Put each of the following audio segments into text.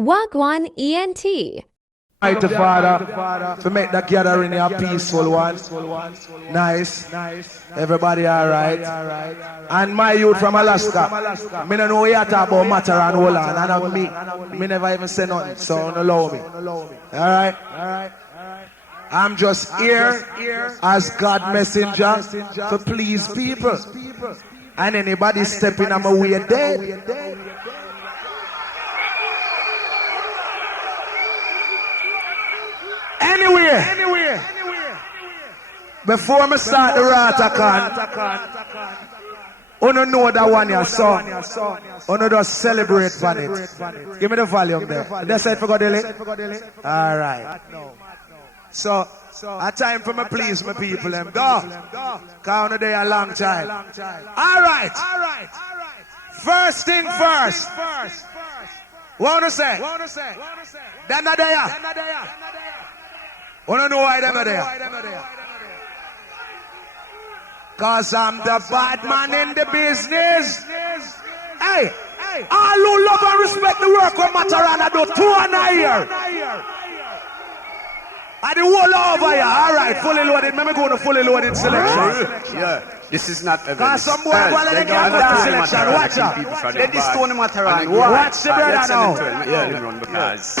Wagwan ENT. Mighty Father, to make the gathering a peaceful one. Nice. Everybody alright. And my youth from Alaska, me don't know what you talk about Matterhorn, Holland, and me never even say nothing, so don't allow me. Alright? I'm just here as God messenger to please people. And anybody stepping on my way dead. Anywhere. Before me start the Ratakan, you know that one you saw. You just celebrate on it. Give me the volume there. That's it for Godele? Alright. So, a time for me please my people them. Go. Count a day a long time. Alright. First thing first. What wanna say? Them not there. Wanna know why them not there? Cause I'm the bad man in the business. Hey, all who love and respect the work of Matterhorn, I do 2 and a year. And the whole over here. Alright, fully loaded. Let me go to fully loaded selection. Yeah, this is not a cause some boy go and get the selection. Watch out. Let this Tony Matterhorn. Watch the brother now. Yeah, him run because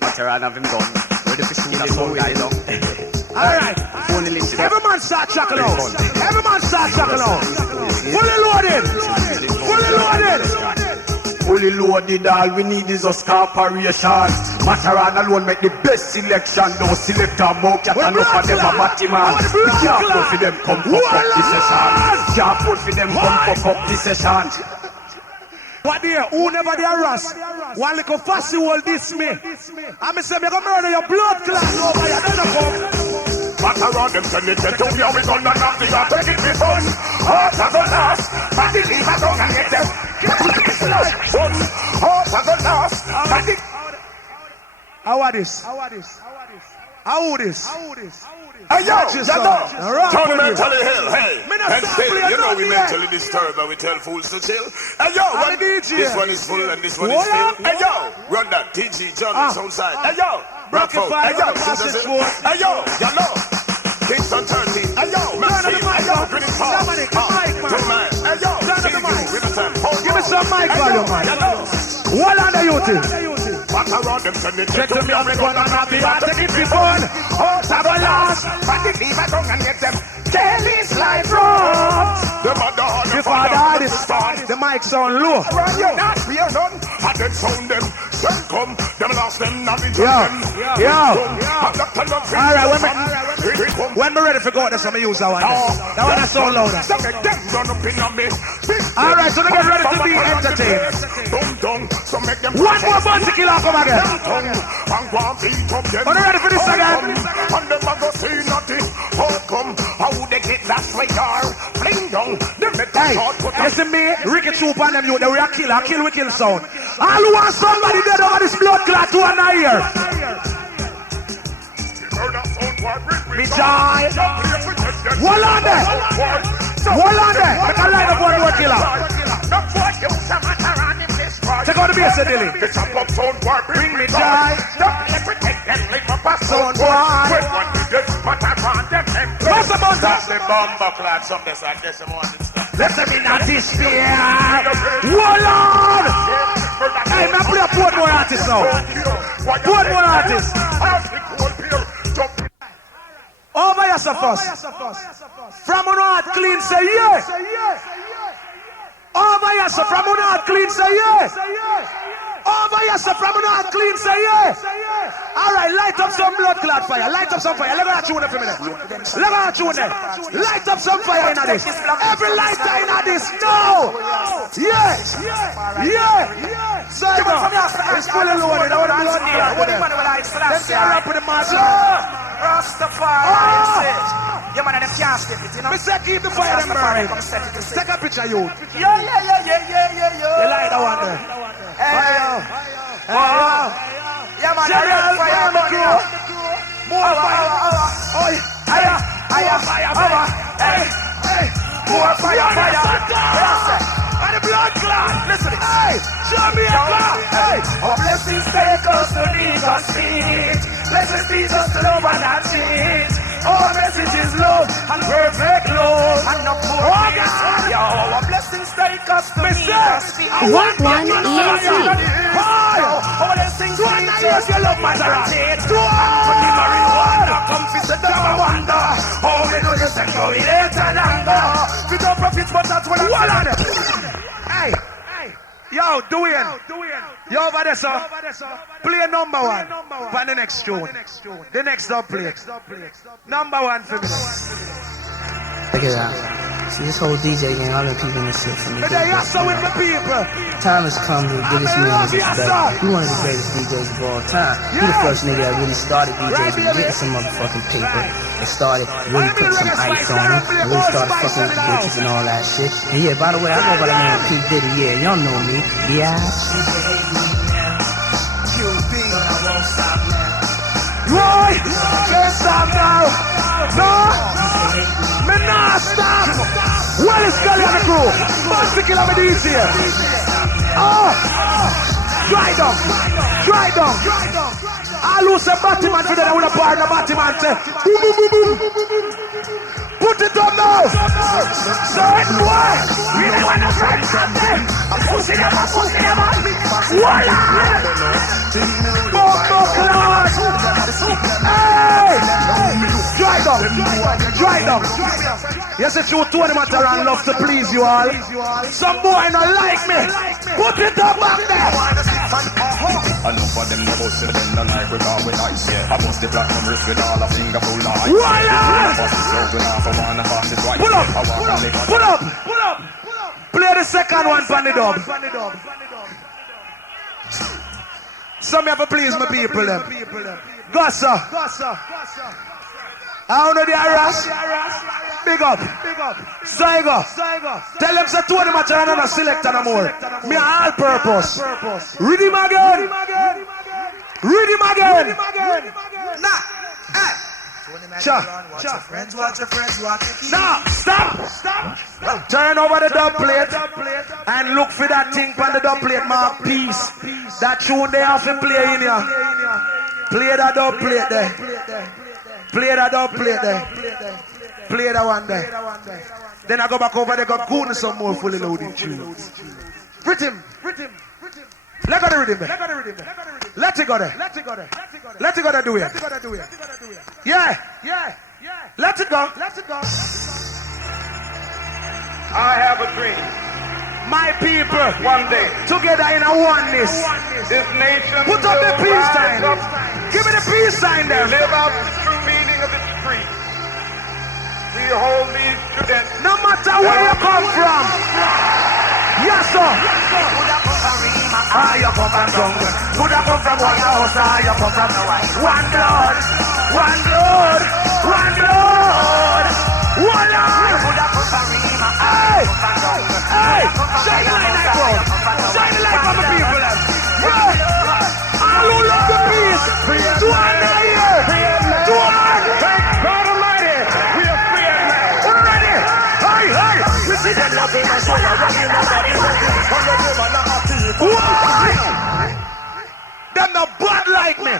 Matterhorn have him done. Ready for shoot that song guy down. Alright. Every man start chuckle out. Fully loaded. Fully loaded, all we need is a corporation. Matterhorn alone make the best selection. No selector, more cat and enough of them a batty man. We can't put for them come fuck up the session. What there? Who never there Ross? One little fussy will diss me. I me say me gonna murder your blood clot over here. Don't come. Matterhorn them send it to me, we gonna knock the up, take it me son. Heart of the last, but the leave I don't get them. Son, heart of the last, but the... How this? Hey yo, Tony mentally hell, hey. And still, you know we mentally disturbed and we tell fools to chill. Hey yo, this one is full and this one is still. Hey yo, run that, TG, John is outside. Hey yo, Bravo, hey yo, hey yo, you know. Kingston 13, hey yo, Maxine, hey yo, Green Paul, man, hey yo, give me some mic volume, man. What are the youth? Matterhorn them send it check to me, I'm gonna not be hard to keep it fun. Heart of a last, but the leave I don't get them. Kelly's life from the father is the mic sound low. Around you, not we are none. Had them sound them, send come, them lost them knowledge of them. Alright, when we ready for go, that's when we use that one. That one is sound louder. Alright, so they get ready to be entertained. One more bunch of killer come again. Are you ready for this again? And them a go see nothing. How come? How they get that way are? Bling down. Hey, listen me, Ricky Troop and them you, they were a kill we kill sound. All who want somebody dead over this blood clot to an ear. Me die. Hold on there. Make a line up one more killer. Take out the bass, Dilly. Bring me die. Sound boy. What's about that? Let them in at this fear. Hold on. Hey, man, play a more artist now. More artist. Over here, first. From on heart clean, say yes. Over here, from on heart clean, say yes. Over here, from on heart clean, say yes. Alright, light up some blood clot fire. Light up some fire. Let me tune it for a minute. Light up some fire in this. Every lighter in this. No. Yes. So it's fully loaded. I want to be on here. Let's get up with the mashup. Rastafari, you man, them can't step it, you know. Me say keep the fire them burning. Take a picture, you. Yeah. You like that one there? Yeah, man, the fire burning. More fire. More fire. And the blood clot. listen. Hey, Jamaica. Hey, Our blessings take us to lead us feet. Blessings teach us to love and not cheat. Our message is love and perfect love. And no more peace. Yo, our blessings take us to lead us feet. What one ENT? Our blessings teach us to love and not cheat. Anthony marijuana, come fist the down wonder. How we do this and go it ain't a longer. We don't profit but that's what I'm saying. Hey, yo, Dwayne. You over there, sir? Play number one for the next tune. The next dub play. Number one for me. Check it out. See, this whole DJ game, I've been peeping this shit from the But they are so with my people. Time has come to get this man as his better. He one of the greatest DJs of all time. He the first nigga that really started DJs and getting some motherfucking paper. And started really putting some ice on him. And really started fucking with the bitches and all that shit. And yeah, by the way, I go by the name of P. Diddy. Yeah, y'all know me. Yeah. Roy, can't stop now. No, me not stop. Well, it's Gully on the crew. Particular with these here. Oh, dry down. I lose a Batman for that. I would have partner Batman say, boom, boom, boom, boom. Put it up now. Certain boy. Really want to certain something. I'm pushing him up. Voila. Hey! Dry down. Yes, it's you, Tony Matterhorn loves to please you all. Some boy not like me. Put it up back there. Enough of them they bust it in the night with all with ice. I bust the platinum wrist with all a finger full of ice. Pull up. Play the second one for the dub. Some have to please my people them. Go sir. I know the harass. Big up. Saigo. Tell them say Tony Matterhorn and select no more. Me all purpose. Read him again. Nah, hey. Watch your friends, Now, stop. Turn over the dub plate and look for that thing on the dub plate, mark peace. That tune they have to play in here. Play that dub plate there. Play that one there. Then I go back over there, go goon some more fully loaded tunes. Rhythm. Let go the rhythm. Let it go there. Do it. Yeah. Let it go. I have a dream. My people, One day, together in a oneness. this nation Put up the will peace rise sign. up, Give me the peace sign there. live out the true meaning of its creed. We hold these students. No matter where you come from. Yes, sir. You come from jungle. Could have come from one house, you come from the white. One blood. One Lord. Hey! Shine the light, bro. Shine the light for the people. Yeah. All who love the peace. To one here. To one. Thank God Almighty. We are free at last. Already. Hey. We see them loving us. Why? Them not bad like me.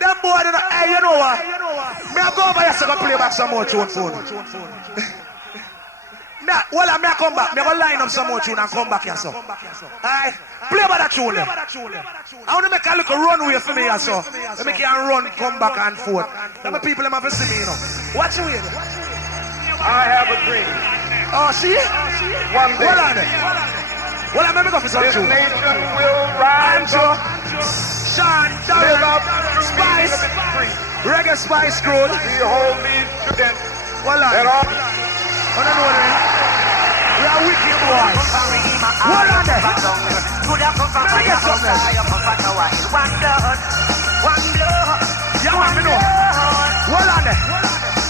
Them boy, hey, you know what? Me I go over here so I play back some more tune for me. Well, I may come back. Me I go line up some more tune and come back here so. Alright, play by that tune. I want to make a little runway for me here so. Let me can run, come back and forth. Them people them have to see me, you know. Watch you here. I have a dream. Oh, see? One day, Hold on there. Well, I'm going to go for some this tune. nation will rise up, Sean, live Darren, out the true meaning Spice, of its creed. Reggae Spice Crew. We hold these students. Hold on. That all Hold on, we are wicked boys. Hold on there. Let me get something. You want me know? Hold on there.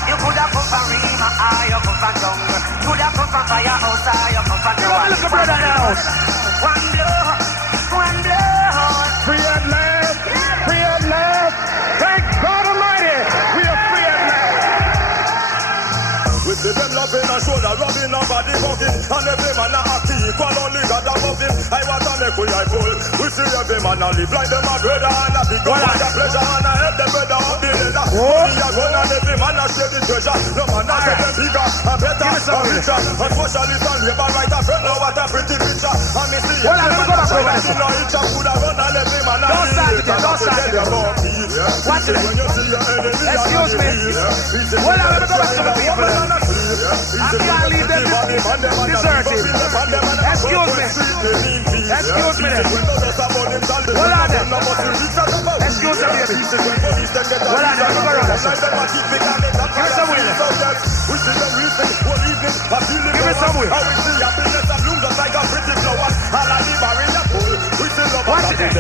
You could have come from Rima, you come from jungle. Could have come from firehouse, you come from the You want me look at brother in the house? One blood. free at last. Free at last. Thank God Almighty. We are free at last. We see them loving a shoulder rubbing, a body hugging, and every man a happy equal, only God above him. I want to make we I pull. We see every man a live like them a brother, and a big one a pleasure, and a help them brother up the ladder. Money a gun, and every man a share the treasure. No man a get them bigger, a better, a richer, a socialist and labor right a friend. Now what a pretty picture. And me see every man a say that he no each a food a run, and every man a live. Don't start it, watch it. Excuse me. Well, I'm going to go back to the people. I can't leave them deserted. Excuse me. Excuse me. Hold on then. Excuse me, baby. Hold on then. Give me some wheel. Give me some wheel. Watch it then.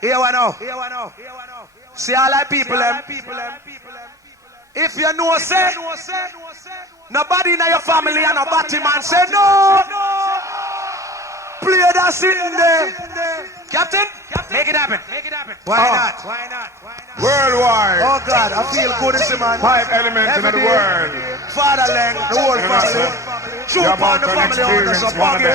Here we know. See all that people them. If you know say nobody in your family and a batty man say no. Play that in there. Captain, make it happen. Why not? Worldwide. Oh God, I feel good as a man. 5 elements in the world. Fatherland, the whole family. Troop on the family owners of Buggy.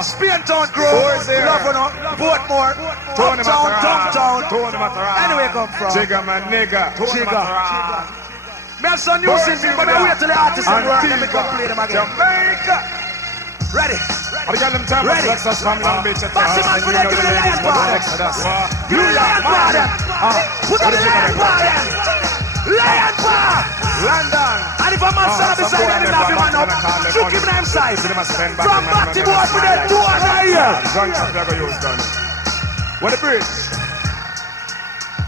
Spaintown Grove, Governor, Portmore, Tony Uptown, Downtown. Tony Matterhorn. Anywhere come from. Jigga man nigga. Jigga. Me have some new singing, but I wait till the artists and work, let me come play them again. Jamaica. Ready. I got them time Ready. Texas from Long Beach. Bassiman, put that give me the lion part. You lion part. Put on the lion part. Lion part. London. And if a man stand beside him, he'll be man up. Shoot him in size. From Batty Boy for the 2 and a year. What the bridge?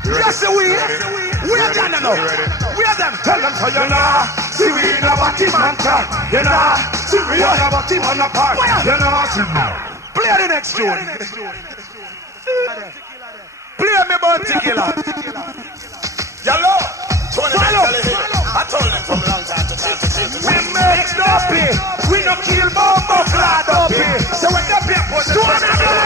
Yes, we are done now. We are done. Tell them so you know. See we in a Batty man car. You know. See we in a Batty man apart. You know. Play the next tune. Play me Bounty Killer. Yellow. I told them from long time to time to time. We make no play. We no kill bomb clad up here. So when the people do another.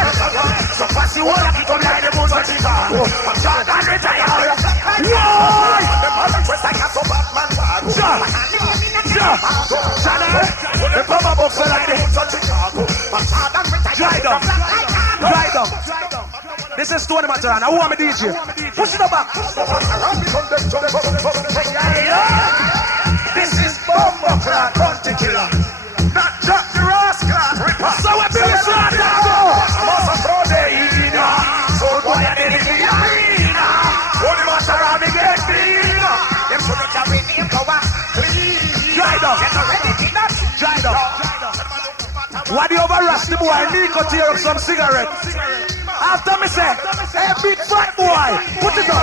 So pass you all up to like the moon for Chicago. I'm shot and retired. Why? The mother quest I got so Batman Wago. The bomb box like the moon for Chicago. Dry down. Dry down. This is Tony Matterhorn. I want me DJ. Push it up back. This is Bomba Clan Bounty Killer. Not Jack the Rascal Ripper. So we build this right now. I'm also so they in. So boy I did it in arena. Tony Matterhorn me get clean. Them so they carry me cover clean. Dry down. Dry down. What do you overrush the boy? Nico tear up some cigarettes. After me say, hey big fat boy, put it on.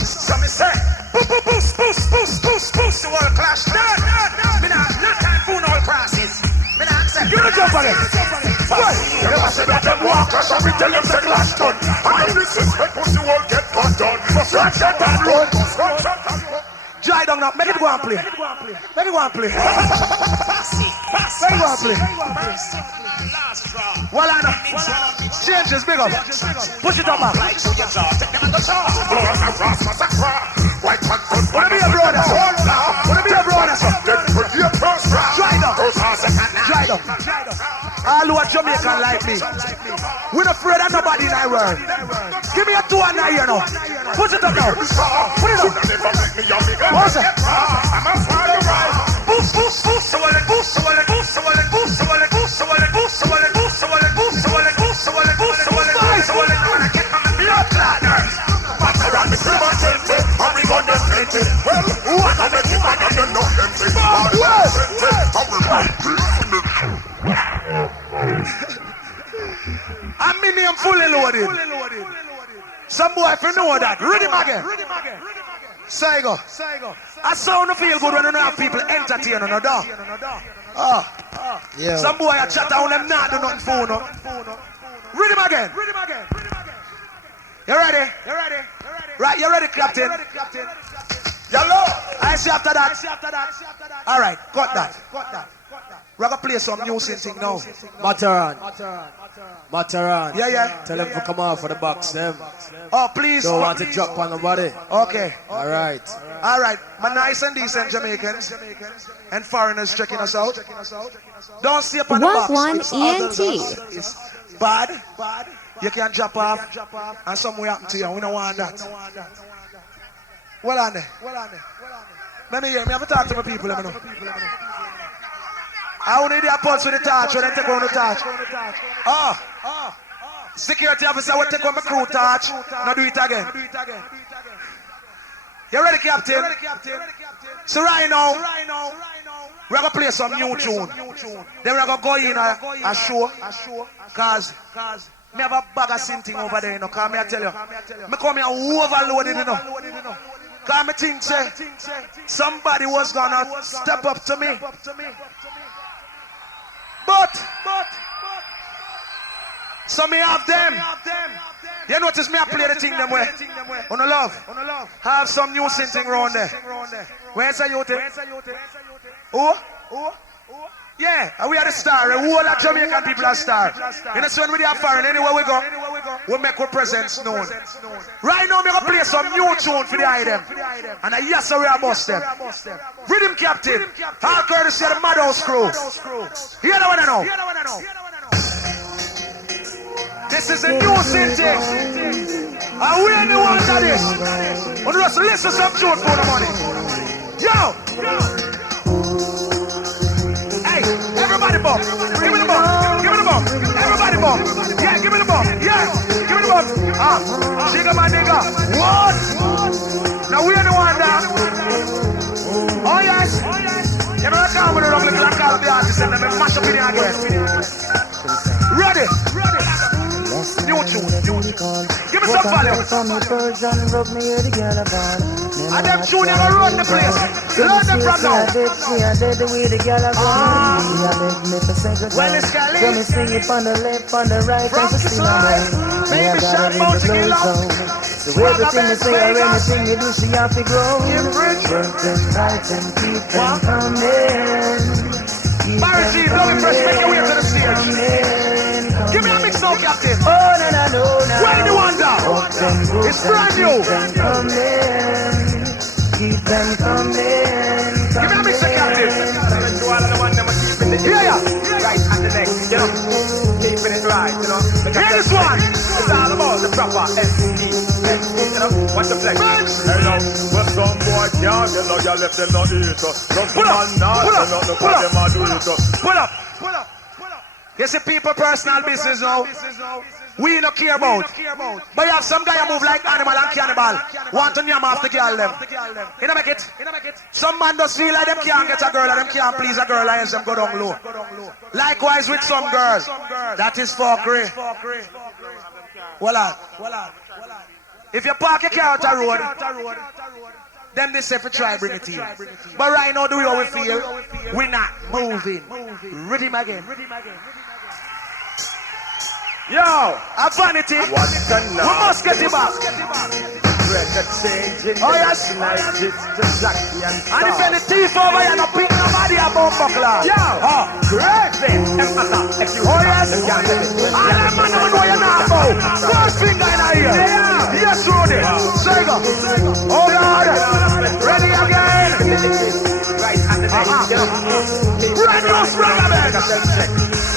So me say, boost, the world clash. Me not time for no crosses. Me not accept. You don't jump on it. Why? You never said that them walk crash and we tell them say clash done. And this is when pussy world get cut down. Front shot and road. Dry down now, make it go and play. Make it go and play. Make it go and play. Well, I know. Changes, big up. Push it up, man. Wanna be a brother? Wanna be a brother? Dry down. Dry down. All who are Jamaican like me. We're not afraid of nobody in our world. Give me a 2 and a year now. Push it up now. Put it up. What's it? I'm a father, right? Boost, so well, boost, so well, boost, so well, boost, so well, boost, so well, boost, so well, boost, so well, boost, so well, boost, so well, boost, so well, boost, so well, I get on the blood clanners. But around the table, and we got them plenty. Well, what are the people that don't know them? I'm in name fully loaded. Some boy if you know that. Read him again. Saigo. I sound feel good when you don't have people entertain on the door. Yeah. Some boy a chat on them not do nothing for no. Read him again. You ready? Right, you ready, Captain? Yellow. I see after that. All right, cut that. We're gonna play some new thing now. Matterhorn. Yeah. Tell them to come out for the box, them. Oh, please. Don't want to drop on nobody. Okay. Alright. Alright. My nice and decent Jamaicans and foreigners checking us out. Don't stay up on the box. One It's all ENT. It's bad. You can drop off and something will happen to you. We don't want that. Well on there. Let me hear me. I have to talk to my people. Let me know. I only need a pulse with the torch when I take on the torch. Security officer will take on my crew torch. Now do it again. You ready, Captain? So right now, we're going to play some new tune. Then we're going to go in a show. Because me have a bag of something over there, you know. Because I tell you, I come here overloaded, you know. Because I think somebody was going to step up to me. But so me have them. You notice me I play the thing them way. On the love. Have some new thing around there. Where's the youth? Who? Yeah, and we are the star. The whole of Jamaican people are star. You know, so when we are foreign, anywhere we go, we make our presence known. Right now, we're going to play some new tune for the item. And yes, so we are bust them. Rhythm Captain. All courtesy of the Madhouse crew. Hear that one now. This is a new city. And we are the ones that is. But just listen to some tune for the money. Yo! Everybody bump. Give me the bump. Everybody bump. Yeah, give me the bump. Yeah, give me the bump. Jigga my nigga. What? Now we are the one that. Oh yes. You know I come with the roughly black call of the artist and then we mash up in here again. Ready? New tune. Give me some value. And them tune you gonna run the place. Learn them from now. Well, it's Cali. From the side. Baby shot bout to get up. So everything you say or anything you do, she have to grow. Work them right and keep them coming. Barry G, don't impress, make your way to the stage. Give me a mix now, Captain. Oh, no. Where the one down? It's brand new. Keep them coming. Give me a mix, Captain. Yeah. Right at the neck, you know. Keeping it right, you know. Hear this one. It's all about the proper S.E. You know, what's the flex? Hey now, when some boy can't get no, you left them not eat. Some man not, you know, no call them a do it. Pull up. You see people personal business now. We don't care about. But you have some guy who move like animal and cannibal. Want to name off the girl them. You know make it. Some man does feel like them can't get a girl and them can't please a girl and them go down low. Likewise with some girls. That is fuckery. Well on. If you park your car out the road, then they say for try bring it to you. But right now the way we feel, we're not moving. Rhythm again. Yo, a vanity. We must get it back. Oh yes. And if any thief over here, no pick nobody about buckler. Yo. Great. Oh yes. All them man know what you know about. First finger in here. Yes, Rudy. Sega. Oh God. Ready again. Right at the neck, you know. Brand new sprung again.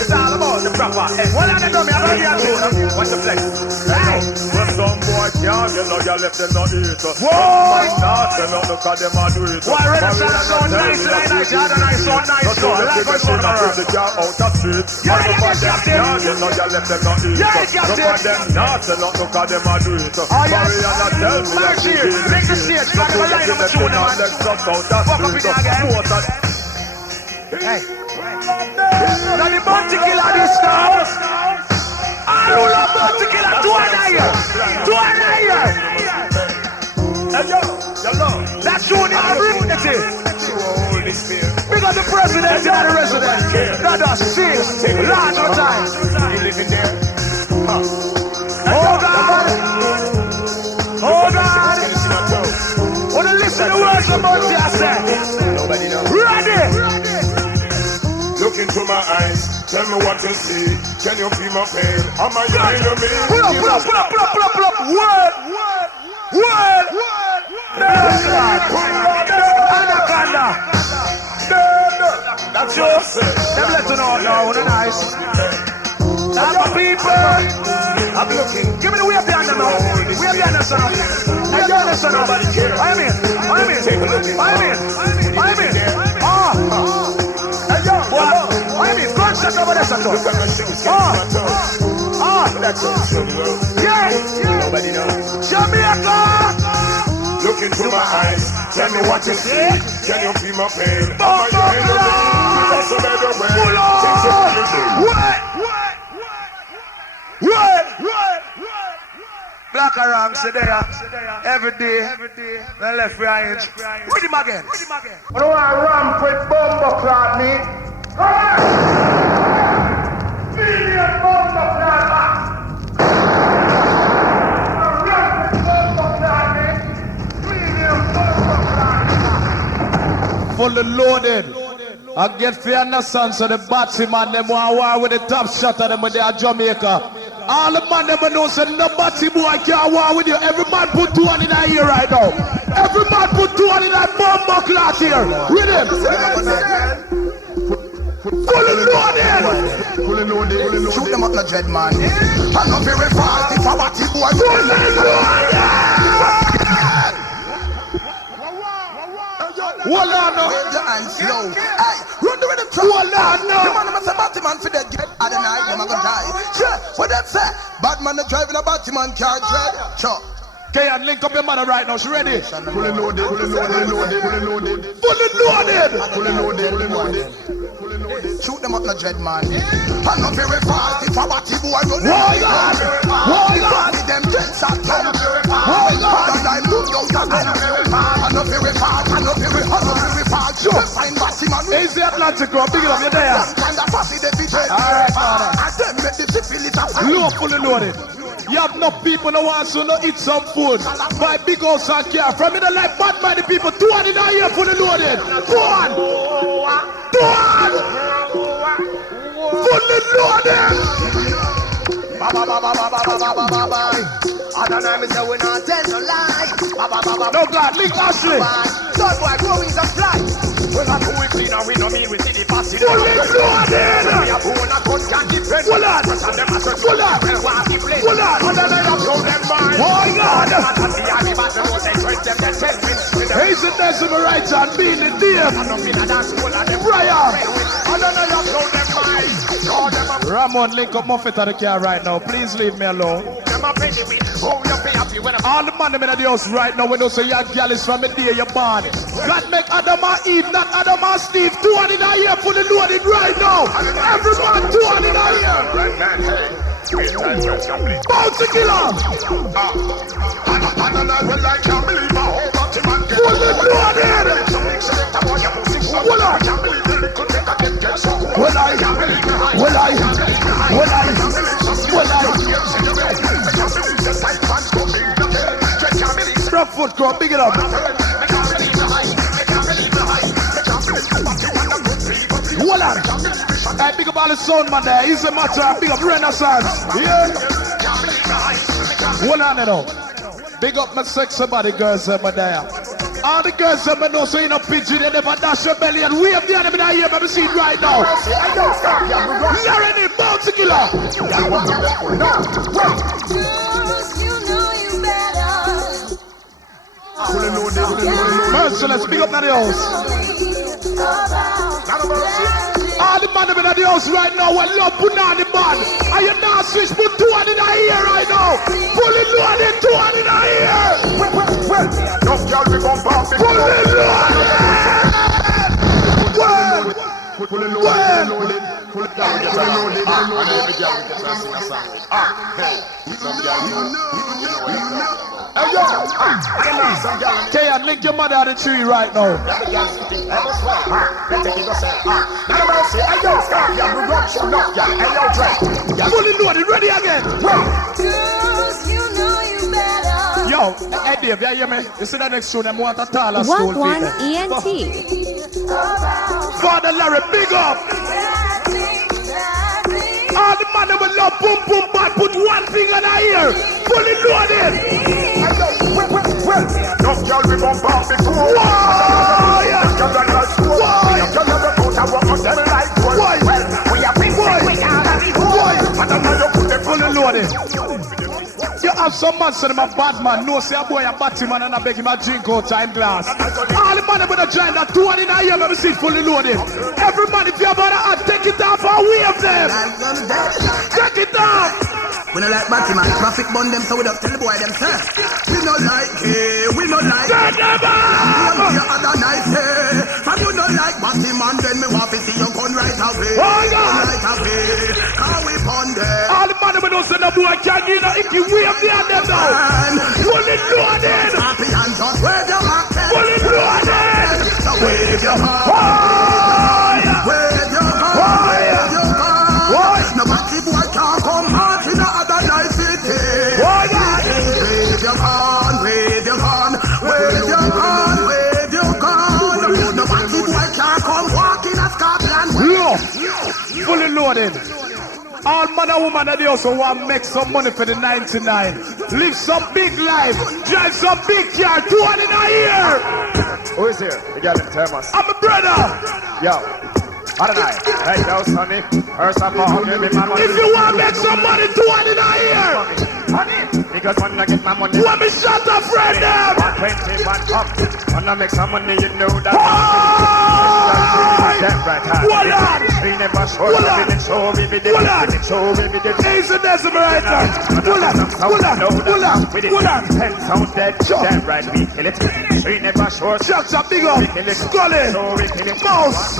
It's all about the proper S.E. What are they doing? I'm here too. What's the flex? Hey. When some boy can't get no, you left them not eat. Whoa. Not them not look at them a do it. Why ready to sound nice like that? Adonai sound nice too. I like what's on the the car out the street. Yeah, Captain. Get no, you left them not eat. Yeah, Captain. Look at them not look at them a do it. Oh yes. Marcy, make the stage. Got him a line of a tune, man. Fuck up in here again. Hey. Now the bounty killer this now. All who love bounty killer, do an eye. Hey yo, That's Junior Dignity. Holy Spirit. Big up the president and the resident. That does six, large of time. You living there? Oh God. Wanna listen to the words of Bounty I said. Nobody knows. Ready. Looking to my eyes, tell me what you see. Can you feel my pain? Am I your enemy? Pull up. Word. Anaconda. That's what I said. Them let you know now, what nice. That's the people. I'm looking. Give me the wave behind them now. Wave behind them, son. Wave behind them, son. I'm in. Hey, yo, I'm in. Gunshot over there, son. Yeah. Nobody knows. Jamaica. Look into my eyes, tell me what you see. Can you feel my pain? Am I your enemy? That's a better way. Black around today, every day, then left behind. Read him again. I don't want to ramp with bomber clot me. Million bomber clot. Fully loaded. I get fair in the sun, so the battery man, them want war with the top shot of them when they are Jamaica. All the man them know, so no battery boy can't war with you. Every man put 2 in that here right now. Every man put 2 in that bomb class here. With him. Fully loaded. Shoot them up, no dread man. I'm not very fast if I want to boy. Fully loaded. Hold on now. Wave your hands slow. Hey, run the rhythm track. Hold on now. The man must have Batman for that get Adonai, them a gonna die. Sure, what that say? Batman is driving a Batman car dread. Sure. Okay, and link up your mother right now. She ready? Fully loaded. Shoot them up, no dread man. I'm not very fast if I want to boy. Hold on. Them tens are ten. Hold on. I'm not very fast. Is the Atlantic Club? Big it up, you're there. Alright, father. Look, fully loaded. You have enough people that want to eat some food. Buy big house and car. From in the life, bad by the people. 200 a year fully loaded. 200. Fully loaded. Adonai, me say we not tell no lie. No God, link Ashley. Son boy, go in some fly. We not do it clean and we no mean we see the passing. Fully loaded. We are born a gun can defend. Full on. Adonai have shown them mind. Oh God. He's the decimal right hand, being the deer. Brian. Adonai have shown them mind. Ramon, link up Muffet at the car right now. Please leave me alone. All the man in the house right now, when you say your girl is from the day you're born. God make Adam and Eve, not Adam and Steve. 200 a year fully loaded right now. Every man 200 a year. Bouncy killer. Fully loaded. Rockfoot crowd, big it up. Hold on. Hey, big up all the sound man there. He's a matter. Big up Renaissance. Yeah. Hold on, you know. Big up my sexy body girls over there. All the girls that know so you know pigeon, they never dash your belly and wave the enemy that here, but see it right now. Larry, bouncy killer. Merciless, big up in the house. All the man in the house right now, what love put on the man. And you now switch, put 200 in the ear right now. Fully loaded, 200 in the ear. Fully loaded. Okay, and link your mother at the tree right now. Fully loaded, ready again. Yo, hey Dave, you hear me? You see that next tune, I'm want a taller stool. One ENT. Father Larry, big up. All the man with love boom boom bad, put one finger in the ear. Fully loaded. No girl we bump off the cool. Why? Fully loaded. You have some man saying I'm a bad man. No, say a boy a batty man and I beg him a drink out time glass. All the money with a giant that 2 in a year, let me see it fully loaded. Every man, if you have a hand, take it off and wave them. Take it off. We don't like batty man, traffic bun them so we don't tell the boy them sir. We don't like it, we don't like it. You Adonai say, and you don't like batty man, then me want to see you gun right away. Oh God! Right away, how we pon them. All the money we don't send a boy can't get no icky wave behind them now. Fully loaded. Happy and just wave your hand. Fully loaded. So wave your hand. Wave your hand. Wave your hand. No batty boy can't come hard in another nice city. Wave your hand. Wave your hand. Wave your hand. Wave your hand. No batty boy can't come walk in a Scotland. Fully loaded. All man and woman that they also want to make some money for the 99. Live some big life. Drive some big car. 2 in a year. Who is here? The girl in thermos. I'm a brother. Yo. Adonai. Hey, yo, sonny. First of all, give me my money. If you want to make some money, 2 in a year. Money. Because when I get my money. Let me shut up, friend. 121 up. When I make some money, you know that. What on? We never show we did show we did show we did. Easy decimal right now. Pull up. 10 sound dead. Dead right, we kill it. We never show. Shucks up, big up. Scully. Mouse.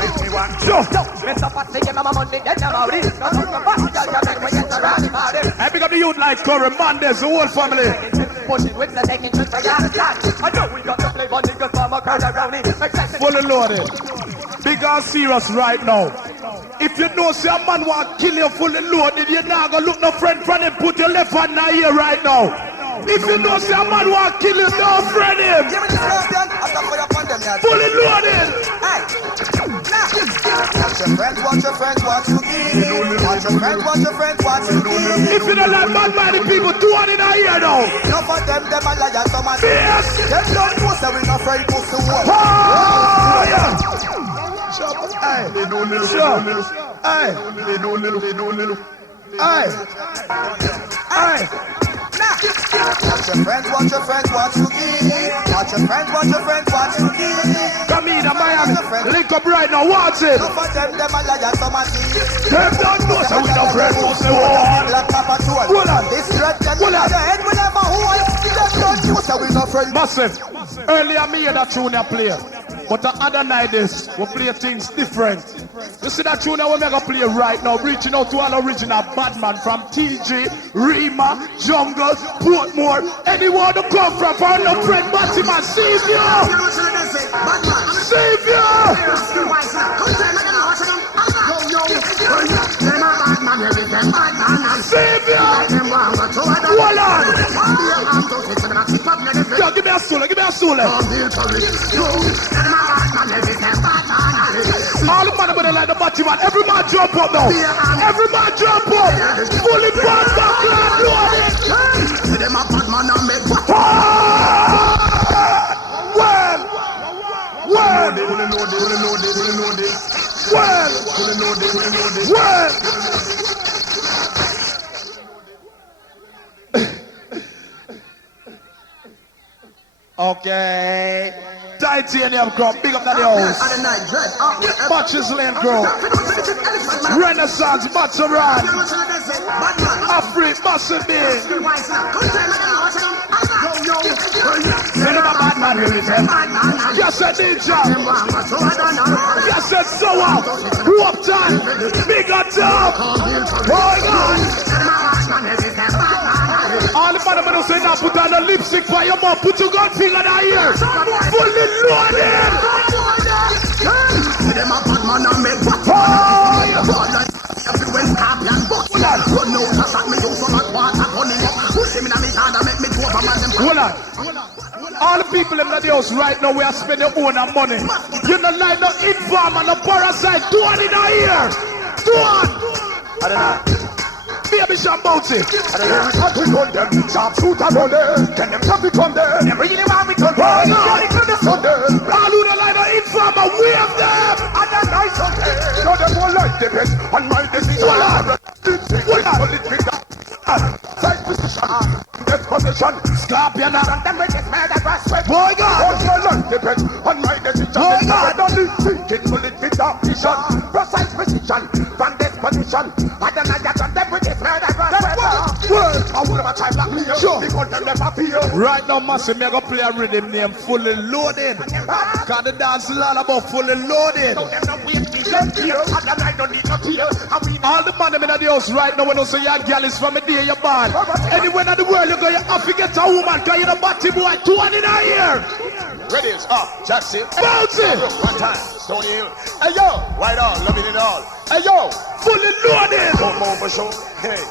I pick up the youth like Corey Mondays, the whole family. Fully loaded. Big and serious right now. If you know say a man want to kill you fully loaded, you're not gonna look no friend from him. Put your left hand in here right now. If you know say a man want to kill you, don't friend him. Fully loaded. Watch your friends, watch you give. Watch your friends, watch you give. If you don't like bad-minded people, 2 in a year now. Enough of them a liar, some of them. Yes. Them don't know say we not friend pussy war. Oh, yeah. Watch your friends, watch you give. Watch your friends, watch you give. Come in, Miami. Link up right now, watch it. Enough of them a liar, some of them. Them don't know so we not friend pussy war. Massive. Earlier me hear that tune I play. But the other night this, we play things different. You see that tune we're gonna play right now, reaching out to all original Batman from TG, Rima, Jungle, Portmore, anyone to come from no friend Batman, Savior! Savior! Savior! Hold on! Yo, give me a soul, give me a soul. All the money with like the Batman, every man jump up now. Every man jump up. Fully bumped up, loaded. Okay. Titanium crop, big up the house. Matches Lane crop. Renaissance, Matcharan. Afri, Massive B. Yes, I did job. Yes, I so up. Whoop time. Big up top. Oh, God. All the mother say now put on the lipstick for your mom. Put your gun finger in the ear. Fully loaded. Hold on. All the people in the house right now, we are spending own money. You know, like no inform and no parasite. 2 in the ear. 2. Adonai. Baby shot bouncy. And here is what we on them. Sharp shooter on them. Can them traffic on them. Them really want me to run. Get it to the sun them. All who don't like the informer, wave them. And the night on them. So them all like depend on my decision. Side position. Death position. Scorpion. And them make it mad at us. Boy God. All my life depends on my decision. Boy God. I don't need thinking. Pull it with opposition. Precise position. From this position. I don't know that them make it mad at us. Word. I would have a time like me. Sure. Because them never feel. Right now, Massive, me go play a rhythm name Fully Loaded. Cause the dance is all about Fully Loaded. All the man them in the house right now when you say your girl is from the day you're born. Anywhere in the world you go, you have to get a woman cause you're the batty boy 2 in a year. Ready is up, Jackson. Bounce it. One time, Stony Hill. Hey yo, white all, loving it all. Hey yo, Fully Loaded. come over show. Hey.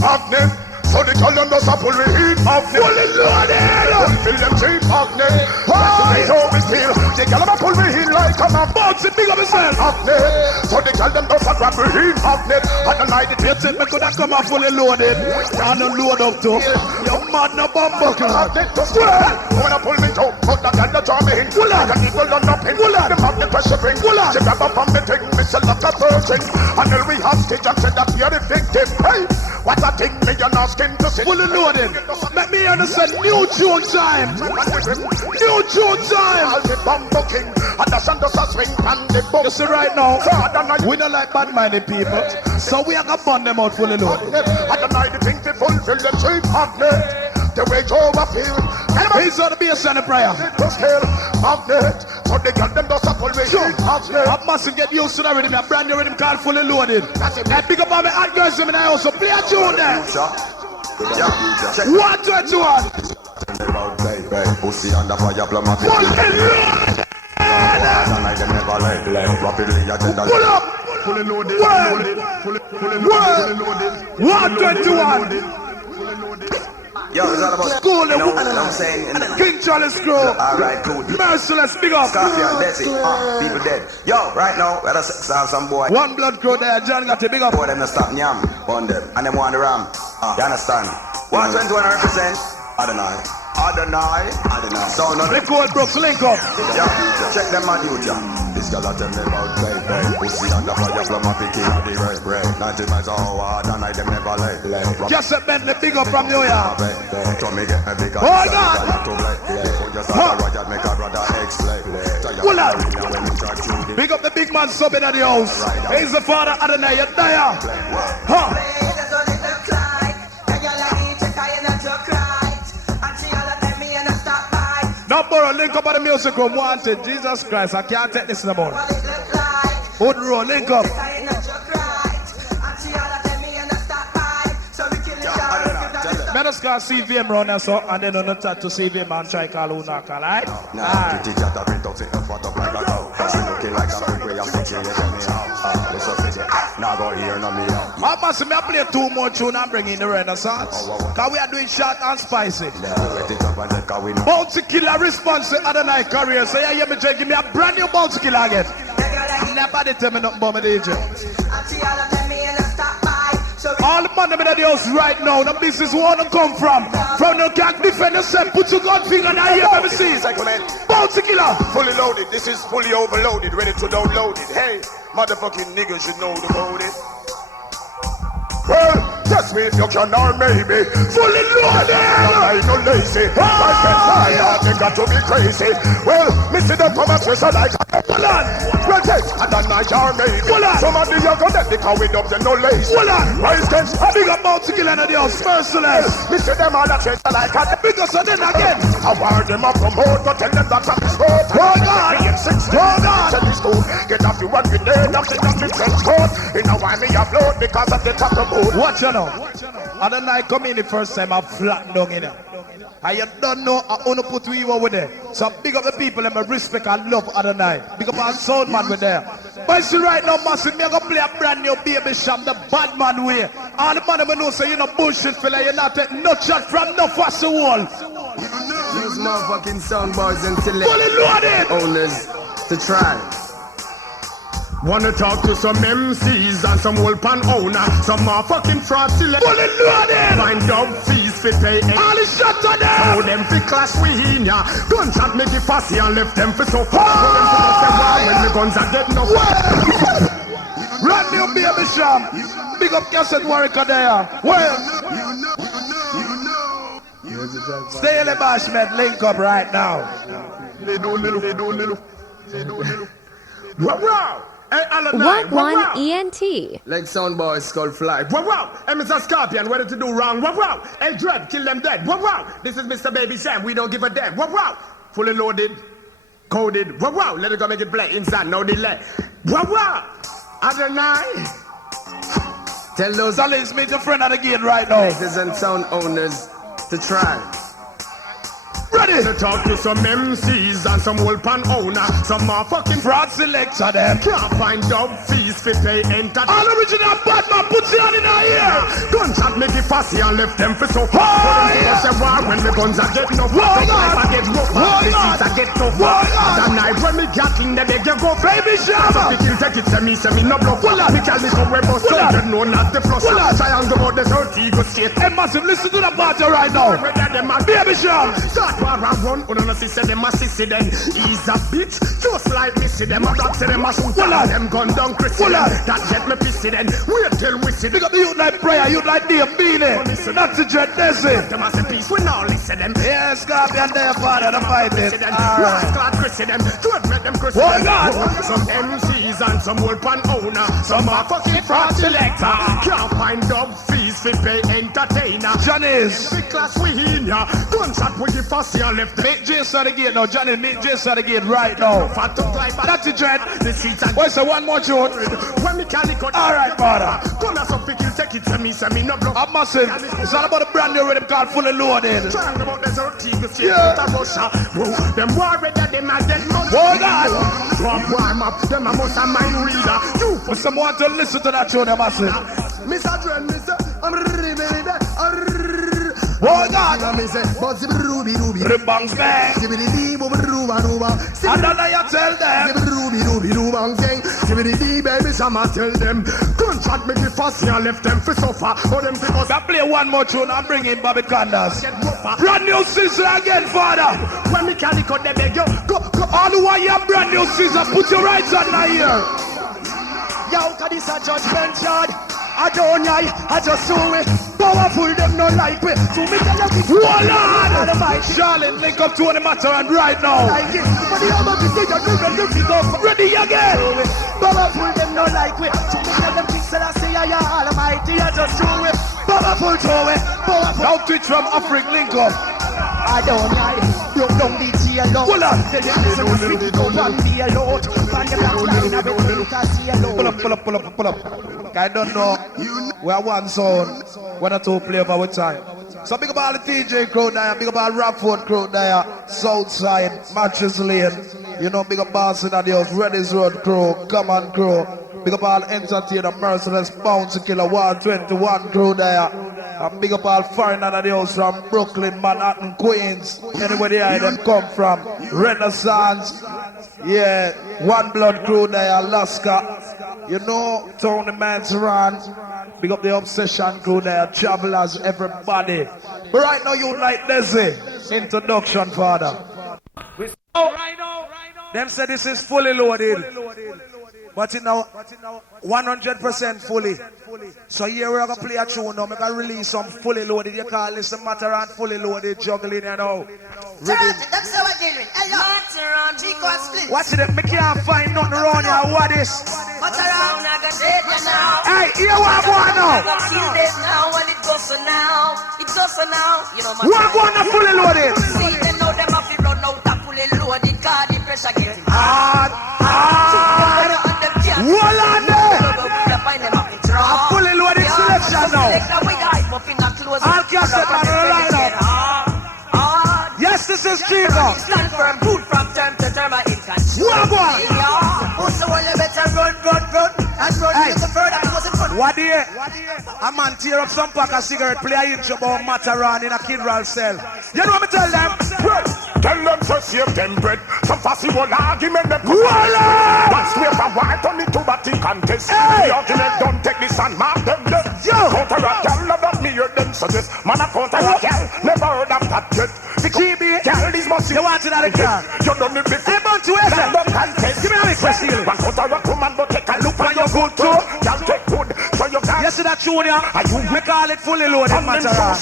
Magnet, so the column does a pull me heat. Fully Loaded. Fill them cheap, magnet. I always feel the column pull me heat like a man. Bounce it, big up yourself. Magnet, so the column does a grab me heat. Magnet, and the night it You think me could have come out Fully Loaded and load up too? You're mad no bumbuckle. magnet to swear. When I pull me toe, put the gun to draw me in. Woolard. Like an eagle on up in. Woolard. The magnet pressure bring. Woolard. She grab up on the thing, miss a lot of person. And then we hostage and said that you're the victim. Hey, what a thing me you're not skin to sit. Fully Loaded. Let me understand new tune time. New tune time. I'll be bumbo king. And the sun does a swing and the boom. You see right now, we don't like bad-minded people, so we are gonna burn them out Fully Loaded. And the night the thing to fulfill the chief magnet. The way over field. He's on the bass and the prayer. To scale magnet. So they got them does a pull me heat magnet. I mustn't get used to that rhythm. A brand new rhythm called Fully Loaded. And pick up all my hot girls in the house, so play a tune there. 121. Pussy under fire, plumb my Fully Loaded. Pull up. Fully loaded, fully loaded. 121. Yo, it's all about School, you know what I'm saying? King Charles Crew. Alright, cool. Merciless, big up. Scorpion, that's it. People dead. Yo, right now, let us have some boy. One blood crew there, John got a big up. Boy, them to stop nyam on them. And them want the ram. You understand? 121 represent Adonai. So no. Link old Brooks, link up. Yeah, check them on YouTube. This girl tell me about play. Pussy under fire, from a picking of the red. 90 miles an hour, Adonai them never lay. Just a Bentley, big up from New York. To me get me bigger. Hold on. Big up the big man sub in the house. He's the father Adonai, you're there. Huh. Now, borrow, link up on the music room. Wanted, Jesus Christ, I can't take this no more. Hood row, link up. Let us go see VM run us up and then on the top to see VM and try call who knock, alright? I must me play too much tune and bring in the Renaissance. Cause we are doing short and spicy. Bouncy Killer response to Adonai career. So yeah, you me give me a brand new Bouncy Killer again. Nobody tell me nothing about my DJ. All the money in the house right now, the business want to come from the can't defend yourself, put your gun finger in the ear, let me see. Bouncy Killer. Fully loaded, this is fully overloaded, ready to download it. Hey, motherfucking niggas should know about it. Well, just me if you can or maybe. Fully loaded. I ain't no lazy. I said tired, they got to be crazy. Well, me see them come and twist like Hold on. well, take Adonai or maybe. Hold on. Some of the young got because we up them no lazy. Hold on. Rise against I big up Bouncy Killer in the house, merciless. me see them all that twist like a Big us again again. I want them up from home, but tell them that I'm sport. Hold on. Hold on. Tell me school, get off you one grenade, nothing off the trench coat. You know why me upload because of the top of boat. Watch you now. Adonai come in the first time, I flat down in there. And you don't know, I only put you over there. So big up the people and I respect and love Adonai. Big up our sound man with there. But see right now, massive, me I gonna play a brand new baby sham, the bad man way. All the man I know say you know bullshit fella, you're not taking no shot from no fast wall. Use motherfucking soundbars and select Fully loaded. owners to try. Wanna talk to some MCs and some old pan owner, some more fucking fraud select. Bullet loaded. Find dub fees for pay. All the shot to them. How them fi clash we in ya. Gunshot make it fussy and left them for so far. When the guns are dead no. Brand new baby sham. Big up cassette Warwick there. Well. Stay in the bashment, link up right now. They do little. Wow. What ENT? Like soundboy skull fly. Wow. Hey, Mr. Scorpion, what did you do wrong? Wow. Hey, Dread, kill them dead. Wow. This is Mr. Baby Sham. We don't give a damn. Wow. Fully loaded, coded. Wow. Let it go make it play inside. No delay. Wow. Adonai. Tell those Sally's meet your friend again right now. actors and sound owners to try. Ready to talk to some MCs and some old pan owner, some more fucking fraud selector them. Can't find dub fees for pay enter. All original bad man put you on in our ear. Gunshot make it fussy and left them for so far. When the guns are getting up, I get rough. The seats I get tough. That night when me Gatling, they beg you go. Baby Shabba. Take it to me, say me no block. Me tell me come where bust. You know not the flush. Triangle about the 30 go straight. Hey massive, listen to the party right now. Baby Shabba. Run, see them a sissy then. He's a bitch, just like me see them. A dog say them a shoot them gun down Chrissy them. That jet me pissy then. Wait till we see. Pick up the youth like prayer, youth like Dave Beanie. Not to dread Desi. Them a say peace, we now listen them. Yes, Scorpion there, father, the fighting. Alright. Chrissy them, to admit them Chrissy them. Some MCs and some old pan owner. Some are fucking fraud selector. Can't find dub fees for pay entertainer. Johnny's. Big class we in ya. Gunshot with the fussy and left. Make Jason again now, Johnny, make Jason again right now. That's the dread. What's the one more tune? Alright, father. Gonna some pick you take it to me, say me no block. I'm massive. It's all about the brand new rhythm called Fully Loaded. Yeah. Them war ready, them a get money. Oh God. Warm up, them a must a mind reader. You for someone to listen to that tune, massive. Mr. Dread, Mr. Oh God! Ribangs bang! Adonai, you tell them! Baby, some tell them. Gunshot make it fussy and left them for suffer. I play one more tune and bring in Bobby Candace. Brand new scissor again, father! When me carry cut the beg you, go. All the while you have brand new scissor, put your right on my ear. Yo, cause this a judgment yard. Adonai, I just saw it. Powerful, them no like it. So me tell you this. Lord! Charlotte, link up Tony Matterhorn right now. Ready again. Powerful, them no like it. So me tell them this. I say, I almighty, I just saw it. Powerful, show it. Powerful. Now Twitch from Africa, link up. Adonai, broke down the jail. Pull up. Pull up. I don't know. We are one zone. One or two play over time. So big about the TJ crew there, big about Rapford crew there, Southside, Matches Lane. You know, big about in the house, Reddy's Road crew, Common crew. Big up all Entertainer, Merciless, Bounce Killer, 121 crew there. And big up all foreign under the house from Brooklyn, Manhattan, Queens. Anywhere they them come from. Renaissance. Yeah, One Blood crew there, Alaska. You know, Tony Matterhorn. Big up the Obsession crew there, Travelers, everybody. But right now you like Desi. Introduction, father. Them say this is fully loaded. But you know, 100% fully. So here we're going to play a tune now. We're going to release some fully loaded. You call this the Matterhorn fully loaded juggling, you know. What's it? I can't find nothing around here. What is? Hey, here we are now. We're going to fully loaded. Hard. Hold on there. I'm fully loaded selection now. I'll catch it on the lineup. Yes, this is Chico. What do you? A man tear up some pack of cigarette, play a intro about Matterhorn in a kid roll cell. You know what I tell them? Tell them to save them bread. Some fussy one argument. One swear from white on it to batty contest. The argument don't take this and mark them dead. Counter a gal, about me hear them suggest. Man a counter a gal, never heard of that yet. The GB, gal is must. You want it out of car? You don't need big. Hey, Bunty, where's that? Give me a question. One counter a woman, but take a look when you're good too. Gal take good, so you can. Yes, that junior. We call it fully loaded Matterhorn.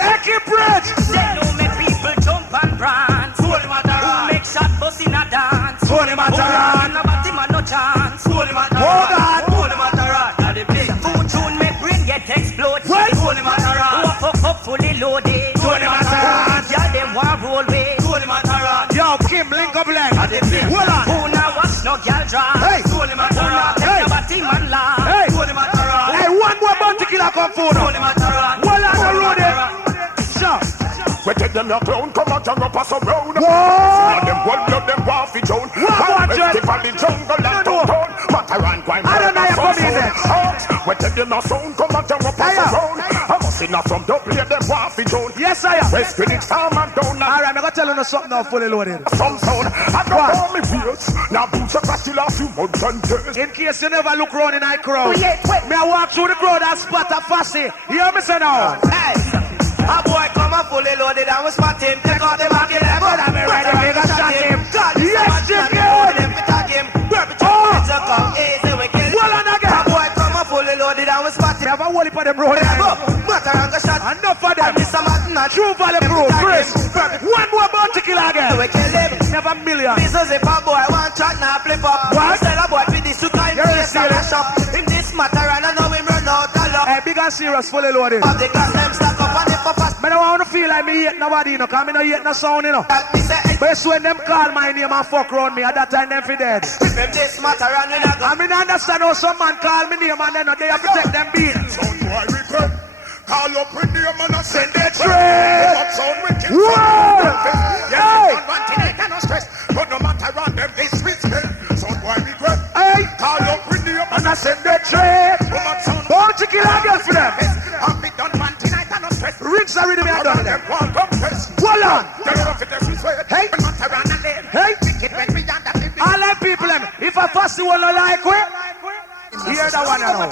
Eki Bridge. They know me people jump and run. Tony Matterhorn. Who make shot bust in a dance. Tony Matterhorn. Nobody man no chance. Tony Matterhorn. Hold on. Tony Matterhorn. Now the big food tune me bring get explode. What? Tony Matterhorn. Who a fuck up fully loaded. Tony Matterhorn. Yeah, them want roll way. Tony Matterhorn. Yo, Kim, link up leg. Hold on. Who now watch no gal drop. Hey. Tony Matterhorn. Hey. Nobody man laugh. Hey. Tony Matterhorn. Hey, one more Bunty killer come forward. Tony Matterhorn. Hold on the road there. Sure. We take them your clown, come out and pass around. Whoa! And them one blood, them waffy zone. What, festival in jungle and downtown. Matterhorn, crime, Adonai, come in there. We take them your sound, come out and pass around. I'm a sinner from Dublin, them waffy zone. Yes, I am. West Phoenix, Farm and down. All right, I'm going to tell you something now fully loaded. Some sound, I got all me wheels. Now boots across the last few months and days. In case you never look round in that crowd. Me I walk through the crowd and spot a fussy. You hear me say now? Hey, a boy come up fully loaded and we spot him. Take out the back in them. But I'm ready to shot him. Yes, Them chicken. we tag him. It's a come easy we kill him. Well on A again. boy come up fully loaded and we spot Me him. have a whole heap of them road. Matterhorn go shot. Enough of them. Mr. Martin True Valley Crew, Chris. One more Bunty killer again. we kill him. Never million. This is if a boy want chat now flip up. What? Tell a boy for this to time You're face and serious? shop. In this Matterhorn I know him run out a lot. Hey, big and serious, fully loaded. But the class them stack up and if a pass. Me don't want to feel like me hate nobody, you know, cause me no hate no sound, you know. Me say hey, But it's when them call my name and fuck round me, at that time them fi dead. if him this Matterhorn we not go. I mean, I understand how some man call me name and then they have to take them beat. Sound boy regret. Call up with name and I send it Trade. That sound wicked. Whoa! Yes, Hey! man want tonight and no stress. But no matter on them this respect. Sound boy regret. Hey! Call up with name And I send the trade. Bunty killer again for them. I'll be done one tonight and no stress. Rinse are ready, me I done them. One compress. Hold on. Hey. Hey. All them people, them, if a fussy one no like we, hear that one now.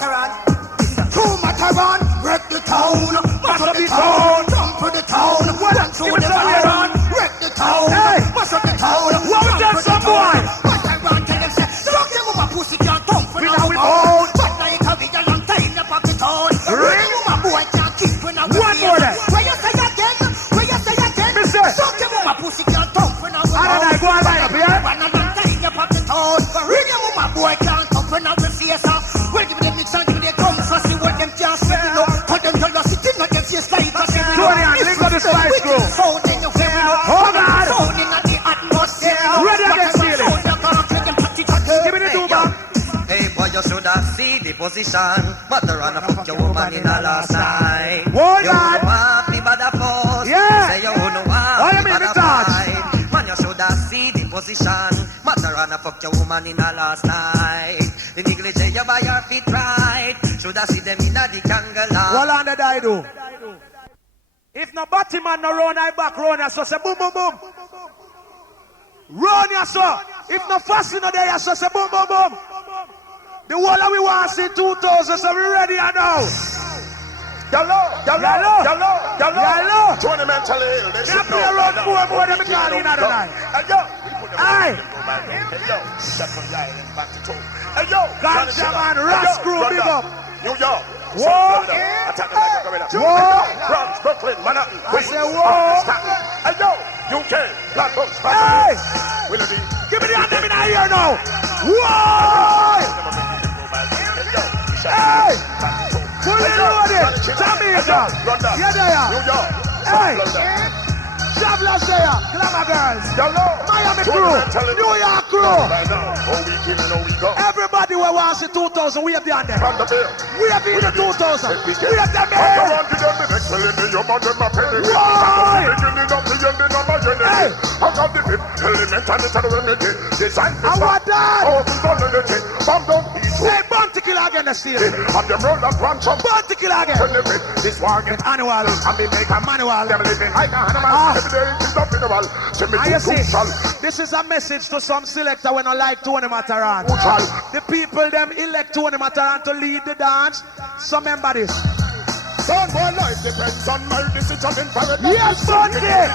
To Matterhorn, wreck the town, mash up the town, jump to the town, run through the town, wreck the town, Hey. mash up the town, What was that, some boy? Matterhorn tell them say, suck them with my pussy can't thump when We I'm now we out. own. But like a video long time up of the town, ring with my boy can't keep when I'm One more then. Where you say again? Where you say again? Mister. Suck them with my pussy can't thump when I'm out. Adonai, go on line up here. When I'm long time up of the town, ring with my boy can't thump when I'm face off. Well, give me the mix and give me the come for see what them can't say. Cause them girls are sitting against your slide. Tony, and link up the Spice Crew. Sound in your head. Hold on. Sound in the atmosphere. Ready again, Steely. Give me the two back. Hey boy, you should have seen the position. Matterhorn fuck your woman in a last night. Hold You on. know what the bad force. Yeah. Say you know what All the you mean, bad the touch. fight. Man, you should have seen the position. Matterhorn fuck your woman in a last night. The negligee you by your feet right. Should have seen them in a the kangalan. What on did I do? If no body man no run I back, run ya so say boom boom boom. Run ya so. If no fasting no there ya so say boom boom boom. The whole of we want see 2000, so we ready now. Yellow. Tony Matterhorn, they Yeah, should play know. around more than me call in Adonai. Hey yo, Aye. Hey yo, step from the island back to toe. Hey yo, Ganja man, Ras Crew, big up. New York. Whoa. Attack the America. Whoa. Bronx, Brooklyn, Manhattan, I Queens, say whoa. Staten. Hey yo, UK, Black Box, Hey. Willoughby. Give me the hand in the ear now. Whoa. Hey. Fully loaded. Jamaica. Yeah, there. New York. Hey. Travelers there. Glamour girls. Miami crew. New York crew. Everybody who wants the 2000, we have the hand there. We have the 2000. We have the man. Hey. I want that. Hey, Bunty Killer again, the same. I'm the brother from Trump. Bounty Killer again. This war get Annual. I mean make a Manual. Them living like a animal. Every day is a funeral. And you see, this is a message to some selector when I like Tony Matterhorn. The people them elect Tony Matterhorn to lead the dance. So remember this. Son, boy, life depends on my decision in paradise. Yes, Sunday.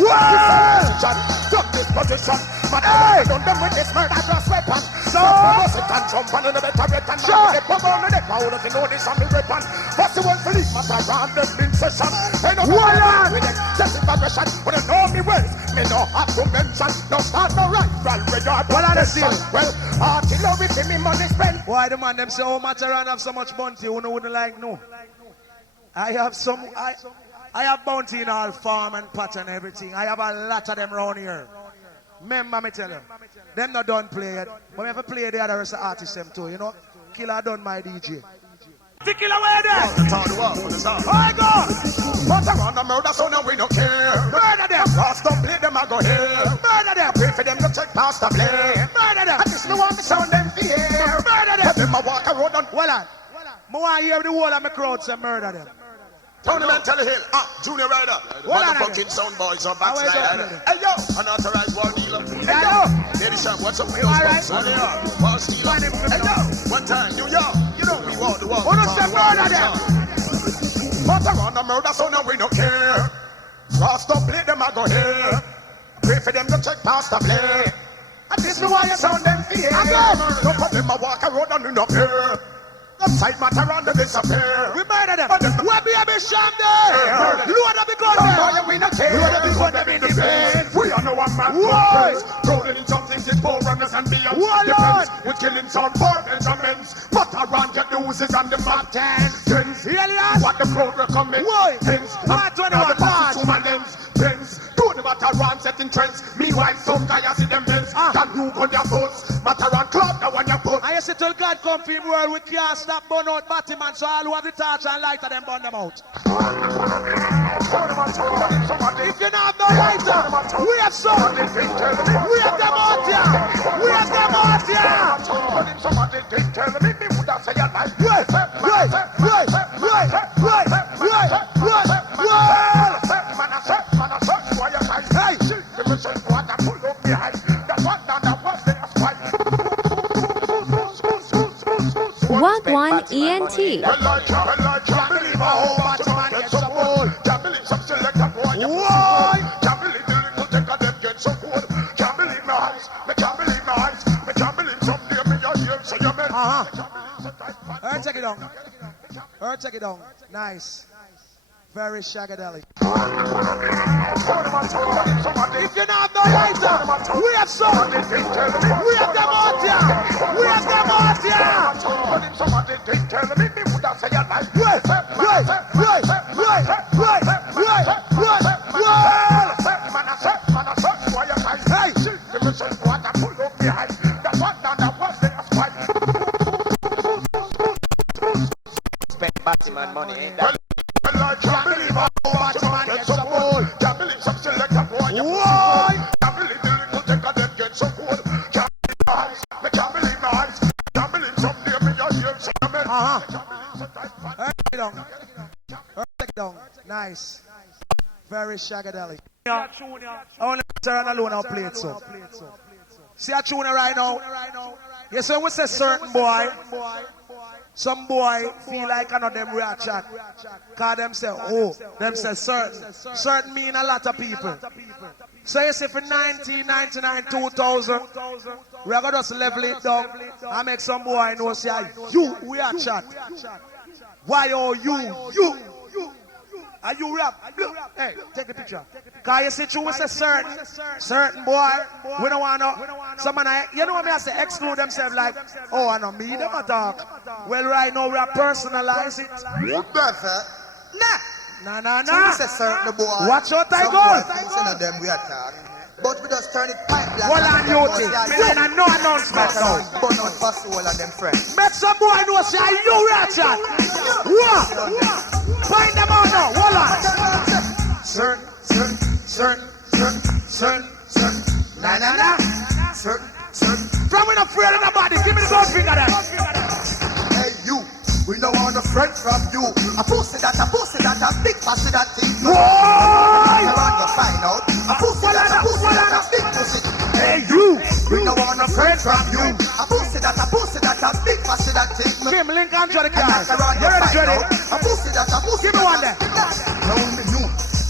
Well, took this position. But I don't them with this murderous weapon. So, can jump on the better weapon. Sure. Come on, the power to know this on the weapon. What's the one for leave matter around the big session? They know with excessive aggression. When I know me well, me know how to mention. No start no rifle with your protection. Well, artillery with me money spent. Why the man them say, oh, Matterhorn have so much bounty, you wouldn't like no. I have bounty in all farm and pot and everything. I have a lot of them around here. Remember me tell them. Them not done play yet. But we have to play the other rest of the artists them too, you know. Killer done my DJ. The Killer where there? Oh God! But around the murder so now we don't care. Murder them! Lost don't play them I go here. Murder them! Pray for them to check past the play. Murder them! And this no one to sound them fear. Murder them! Let them a walk around and Well on. I want to hear the whole of my crowd say murder them. Tony Matterhorn Hill, Junior Rider, motherfucking sound boys are backslide. Hey yo, unauthorized war dealer. Hey yo, Lady Sharp, what's up with those folks? Ball stealer. Hey yo, one time, New York, you know we walk the walk. What is the murder them? But around the murder, so now we don't care. Lost up, play them, I go here. Pray for them to check past the play. And this is why you sound them fear. No problem, I walk around and you not here. Fight Matterhorn, they disappear. We murder them. We be a bit sham there. Load up the gun there. We not care. Load up the gun them in the bed. We are no one man. Rolling in something is for runners and beyond. Defense. We're killing some poor Benjamins. Matterhorn get the oozes and the mountains. What the crowd recommend. Pins. Now the passes to my lens. Pins. Tony Matterhorn setting trends. Meanwhile, some guys see them bends. Can you on your boats? Matterhorn club, the one you put. I say till God come for him world, we can't stop burn out Batman, so all who have the torch and lighter them burn them out. If you don't have no lighter, we have some. We have them out here. We have them out here. Somebody tell me would I say a lie? Wagwan ENT. Check it on. Check it on. Nice. Very shagadelic. If you don't have no lighter, we have some. We have them out here. We have them out here. Somebody tell me would I say a lie? Batman money ain't that? Check it on. Nice. Very shagadelic. I want to turn alone and play it so. See a tune right now. Yes, so what's a certain boy? Some boy feel like none of them real chat. Cause them say, oh, them say certain. Certain mean a lot of people. So you see for 1999, 2000, we are going to just level it down and make some boy know say, you, we are chat. Why are you? Are you rap? Hey, take the picture. Cause you see, true, we say certain boy, we don't want to, some man, you know what I say, exclude themselves like, oh, I know me, them a talk. Well, right now, we are personalize it. Nah. True, we say certain boy. Watch out, I go. Some of them we attack. But we just turn it pipe black. Hold on, you think. No announcement now. But not pass all of them friends. Make some boy know say you react chat. What? Find them out now. Hold on. Certain. Nah. Certain. From we not afraid of nobody. Give me the gold finger there. We don't want a friend from you. A pussy that, a big pussy that thing. Whoa! Around you find out. A pussy that, a big pussy. Hey you! We don't want a friend from you. A pussy that, a big pussy that thing. Kim, link on to the car. Around you find out. A pussy that, give me one there.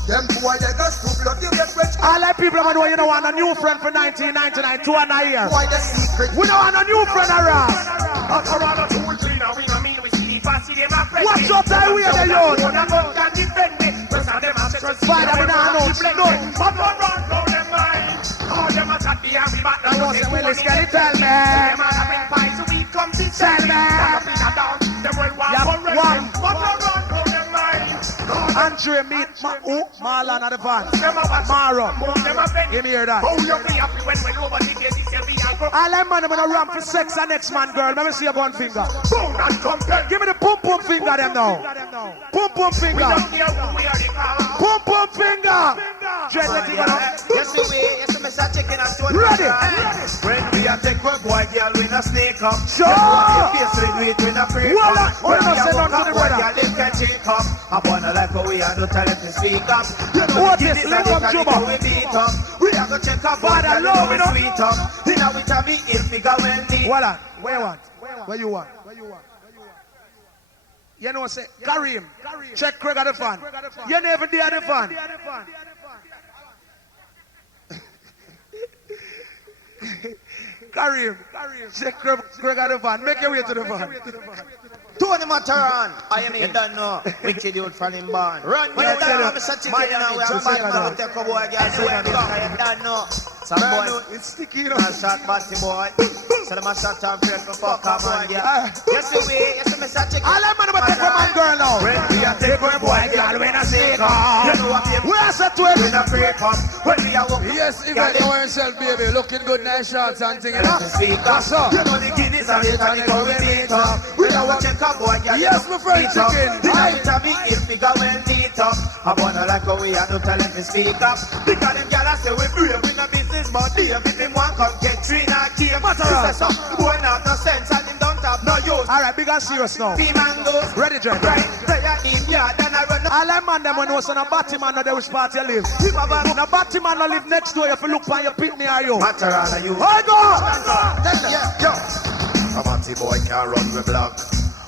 Them boy they got too blood, you get rich. I like people who know you don't want a new friend for 1999, 2 and a year. Why the secret? We don't want a new friend around. Watch your time we are the youth. Spider, we don't know. But don't run down them mind. Oh, them a chat behind me back. I was well, it's gonna tell me. Them a having fights, so we come to tell me. Them will walk on rest. But don't run down them mind. Andre meet Marlon at the van. Mara. Give me hear that. I like man, I'm gonna run for sex and next man, girl. Let me see your one finger. Give me the pum pum finger, them now. Pum pum finger. Pum pum finger. Ready. When we are take one boy, girl, we not snake up. Sure. When I pray up. What am I saying on to the brother? I wanna like how we are, no talent to speak up. What is let up, Juba? We are gonna check up. Father, love me, no. Sweet up. You know, we can be if we go when need. Voila. Where you want? Where you want? You know, say, Kareem, check Craig at the fan. You never did at the fan. Kareem, check Craig at the van. Make your way to the van. Tony Matterhorn, you don't know, wicked youth from him born. Run, when you don't know, Mr. Chicken, you know, we have bad man with the cowboy girl, so where you don't know. Some boys, it's sticky, you know. Shot batty boy, so them a shot and afraid for fuck up man, girl. Yes, we, Mr. Chicken. I like man about take one girl now. When we are take one boy, girl, when I say come. You know what I mean? Where's the twin? When I pray come. When we are walking. Yes, even know yourself, baby, looking good, nice shots and things, you know. That's all. You know the Guinness and the tonic, we meet up. We don't want to check boy, girl. Yes, my friend, chicken. I tell me if we go and meet up. I wanna like how we are no talent to speak up. Because them girls say we brave in the business, but they if them want come get three now keep. Matter boy not no sense and them don't have no use. All right, big and serious now. Mangoes. Ready, Jen? Right, they are in yard and I run. I like man them when was on a batty man that they was party live. Na batty man that live next door. If you look for your pitney are you? Matter are you? I go. Yo, a batty boy can't run the block.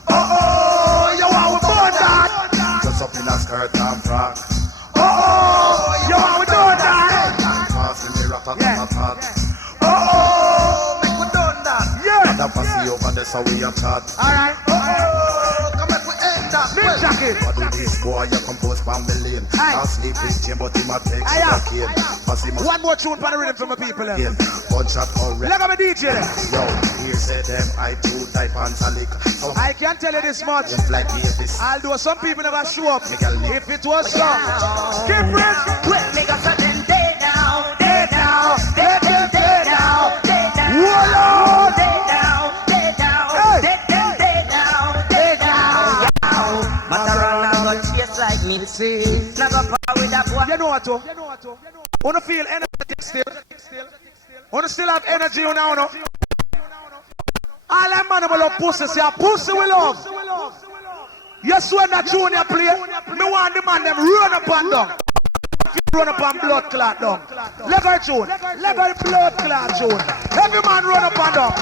You want to burn that? Just up in a skirt and frock. You want to do that? Pass me rat a tat. Make we done that. Yeah. And a pussy over there so we a chat. All right. Come back we end that. Big jacket. What do this boy you compose from the lane? I'll sleep with him but him a text again. One more tune for the rhythm from the people. Bunch of already. Look at me DJ. Yo, here say them I do type and salic. I can't tell you this much. Like this. Although some people never show up. If it was so. Keep it. Well, make a certain day now, day now, day now, day now, day now. Whoa, day now, day now, day now, day now. Matterhorn now go chase like me to see. Now go power with that boy. You know what to? Wanna feel energetic still? Wanna still have energy on now? All that man will love pussy. Say a pussy will love. Yes, when that tune you play, me want the man them run up and down. Run up and blood clot down. Let her tune. Let her blood clot tune. Every man run up and down.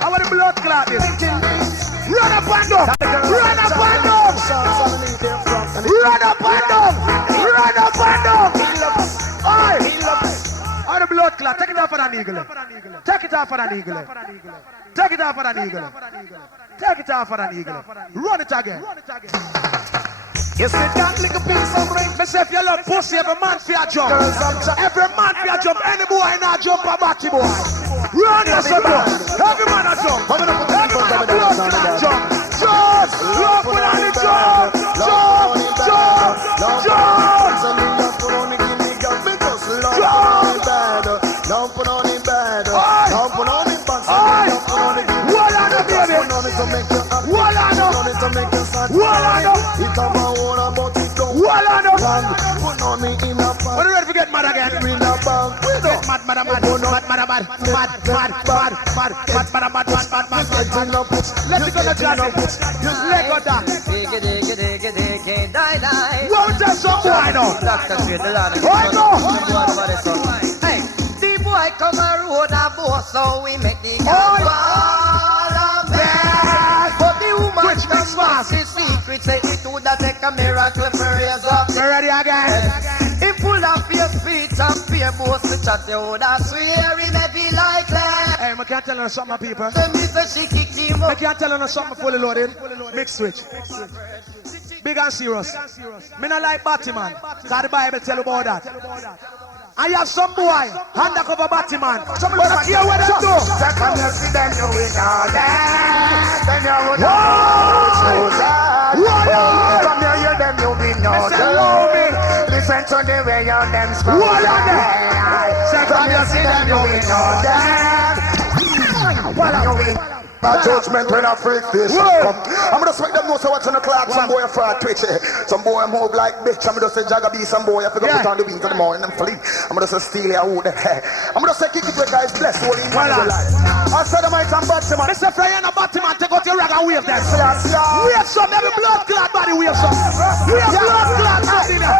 I want the blood clot is. Run up and down. Run up and down. Run up and down. Run up and down. All the blood clot. Take it off for an eagle. Take it off for an eagle. Take it off for an eagle. Take it off for an eagle. Run it again. You said can't lick a piece of ring. Me say if you love pussy, every man for your jump. Every man for your jump. Any boy in a jump a batty boy. Run yourself up. Every man a jump. Every man a jump. Jump. Love put on the jump. Jump. Jump. Jump. Don't put on him bad. Don't put on him pants. Don't put on him baby. What on the baby? Put on it to make you happy. What on the? Put on it to make you sad. What on the? It come a whole about it don't. What on the? Put on me in a When you ready to get mad again? In a bank. Get mad Let's go to Johnny. Let go down. Won't just some boy now. Hey, the boy come a road a boat, so we make the girl fall on bed. But the woman just wants his secret, say it would take a miracle for raise up. You ready again? He pull up your feet and fear both to chat you would have swear he may be like that. Hey, I can't tell you something, people. The mister she kicked him up. I can't tell you something fully loaded. Mix switch. Big and serious. Me not like Batman. Cause the Bible tell you about that. I have some boy, undercover Batman. Some boy don't care what they do. Come here, see them, you will know that. Then you will know that. Come here, hear them, you will know that. Listen to the way you them screw. Come here, see them, you will know that. A judgment when I freak this come. I'm gonna make them know so what's on the clock. Some boy for a twitch. Some boy move like bitch. I'm gonna say Jagga be some boy. I forgot put on the wings in the morning and flee. I'm gonna say steal your wood. I'm gonna say kick it with guys bless holy in your life. I said the might and Batman. Mr. Fry and a Batman take out your rag and wave that. Wave some, every blood clot body wave some. Wave blood clot body there.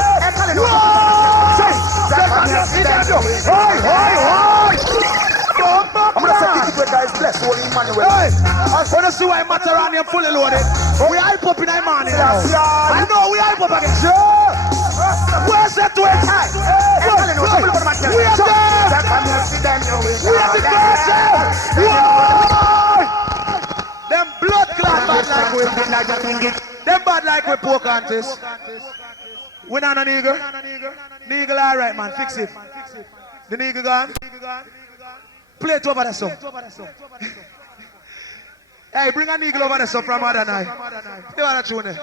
I'm gonna say kick it with guys bless holy Emmanuel. I wanna see why Matterhorn is fully loaded. We hype up in the morning now. I know we hype up again. Where's that to it? We are there. We are the person. Them blood clot bad like we. Them bad like we poor contest. We not an eagle. The eagle alright man, fix it. The eagle gone. Play it over the song. Hey, bring an eagle over the song from Adonai. They want to tune it.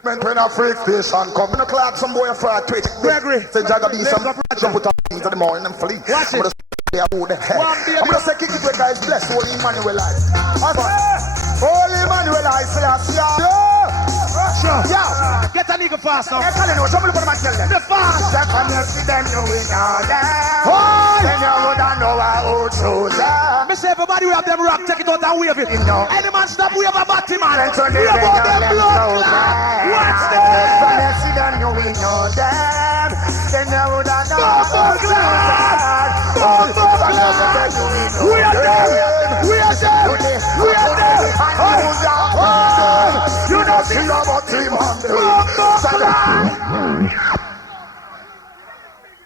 When I freak station come in the clock, some boy for a twitch. Gregory. Say Jagga be some put on into the morning and flee. Watch it. I'm gonna say kick it with guys bless holy Emmanuel life. Holy Emmanuel life, yeah. Get an eagle fast now. Somebody put my tell them. The fast. Come here, see them, you will know that. Then you would know our old soldier. Me say everybody we have them rock, take it out and wave it. Any man stop, we have a Batman. We have all them blood clot. Watch them. Come here, see them, you will know that. Then you would know our old soldier. We are them. We are them. We are them. You don't see about him on the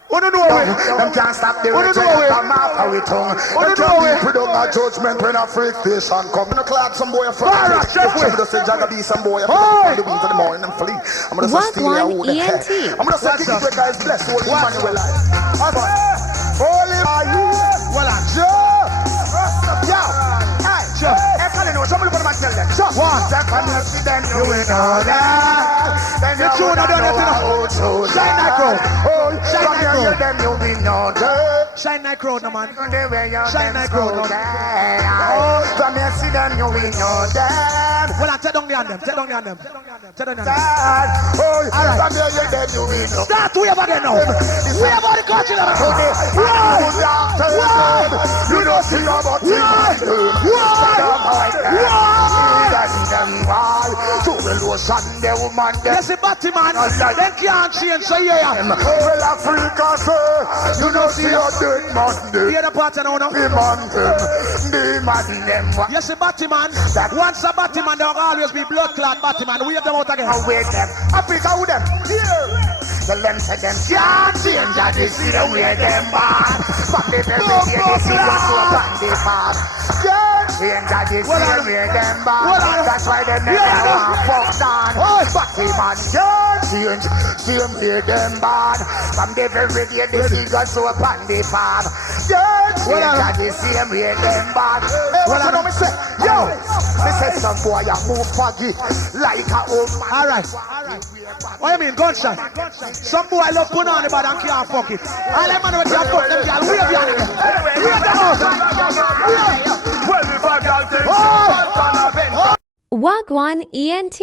them can't stop the rich come out of it tongue. Them can't be put on a judgment when a freak station come. In the clock, some boy for a twitch. I'm gonna say Jagga be some boy. I'm gonna the wings in the morning and flee. I'm gonna say steal your wood. I'm gonna say kick it guys bless holy Emmanuel life. Holy well, somebody put my tell them. One. Come here, see them, you will know that. Then you tune, I don't know. Shine that crowd. Shine that crowd. Them, you will know that. Shine that crowd, no man. Shine that crowd, no. Come here, see them, you will know that. Well, take down the anthem. Take down the anthem. Take down the anthem. All right. Come here, them, you will know. Start way over there now. Way over the country now. You don't see about him. Yes, the Batman. They can't change, so yeah. Well, Africa, sir, you don't see your dead man. The other part, I don't know. Yes, the Batman. Once a Batman, there will always be blood clot Batman. We have them out again. Wait them. Africa, with them. Here. Tell them, say them can't change. I just see the way them bad. But they very good, they see what's up on the path. Change, I just see the way them bad. That's why they never want fuck down. But the man can't change. See them way them bad. From the very day they see what's up on the path. Change, I just see them way them bad. What you know me say? Yo, me say some boy a move foggy like a old man. All right. What you mean, gunshot? Some boy love put on the bad and can't fuck it. All them man with can't fuck them girl, wave your hand. Wave them out. Wagwan ENT.